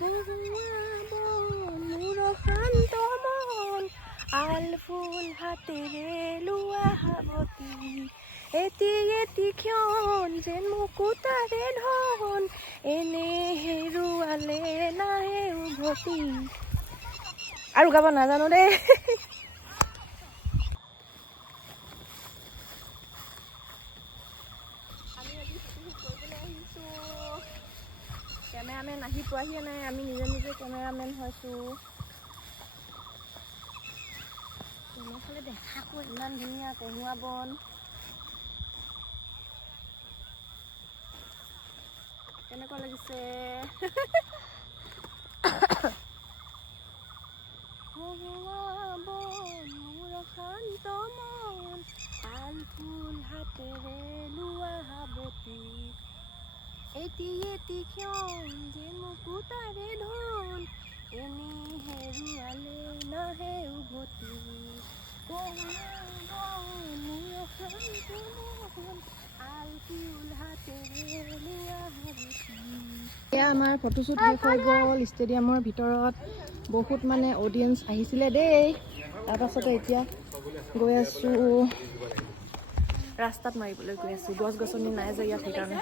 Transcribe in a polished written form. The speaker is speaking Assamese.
মোৰ শান্ত মন আল ফুল হাতেৰে লোৱা হাবতি এটি এটি ক্ষণ যেন মুকুতাৰে ধন এনে হেৰুৱালে নাহে উভতি। আৰু গাব নাজানো দেই। আমি আজি ফটোশ্বুট কৰিবলৈ আহিছোঁ। কেমেৰামেন আহি পোৱাহিয়ে নাই, আমি নিজে নিজে কেমেৰামেন হৈছোঁ। ফালে দেখা ইমান ধুনীয়া কহুৱা বন। কেনেকুৱা লাগিছে? মোৰ শান্ত মন আল ফুল হাতেৰে লোৱা হাবতি এটি এটি ক্ষণ যে মুকুতাৰে ধন এনে হেৰুৱালে নাহে উভতি। মোৰ শান্ত মন আল ফুল হাতেৰে লোৱা হাবতি। এয়া আমাৰ ফটোশ্বুট শেষ হৈ গ'ল ষ্টেডিয়ামৰ ভিতৰত। বহুত মানে অডিয়েঞ্চ আহিছিলে দেই। তাৰপাছতে এতিয়া গৈ আছোঁ ৰাস্তাত মাৰিবলৈ গৈ আছোঁ। গছ গছনি নাই যে ইয়াত সেইকাৰণে।